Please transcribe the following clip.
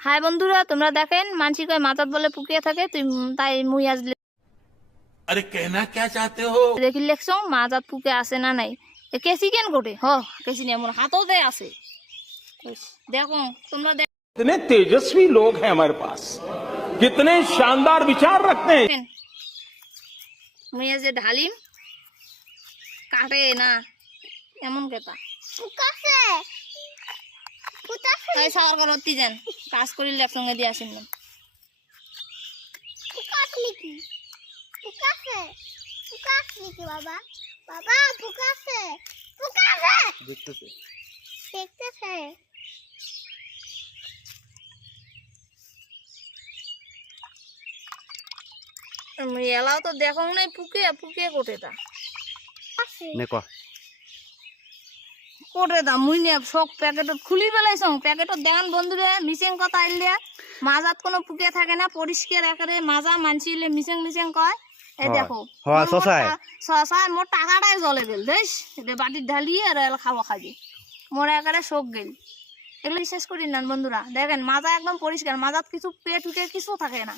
High বন্ধুরা, তোমরা দেখেন মানসি কয় মাথাত বলে পুকিয়ে থাকে তাই মুই আজ अरे कहना क्या चाहते हो? দেখি লেখছ মাথাত পুকে আছে না নাই। কেসি কেন কোটে কেসি নিয়ে মোর হাততে আছে। দেখো তোমরা कितने तेजस्वी लोग हैं हमारे पास, कितने शानदार विचार रखते हैं। দেখেন মুই আজ যে ঢালিম কাটে না এমন কেতা পুকাছে পুকাছে তাই সাওয়ার করতে যান কাজ করিলে একসঙ্গে দিয়ে আসেন না। পুকাছে কি পুকাছে পুকাছে কি বাবা বাবা পুকাছে পুকাছে দেখতেছে দেখতেছে মুই এলাও তো দেখো নাই পুকে পুকে কোটে তা নেকো কোটে দা মুই নে সব প্যাকেটত খুলি পেলাইছং। প্যাকেটত দেখান বন্ধুরে মিসেং কথা আইলে মাজাত কোনো পুকে থাকে না, পরিষ্কার একারে মাজা মানছিলে মিসেং মিসেং কয়। এই দেখো হয় সসাই সসাই মোর টাকাটাই জ্বলে গেল দেশ এটা বাটির ঢালিয়ে আর এলা খাবো খাবি মোর একারে শোক গেল। এগুলো বিশ্বাস করি না বন্ধুরা, দেখেন মাজা একদম পরিষ্কার, মাজাত কিছু পেট উঠে কিছু থাকে না।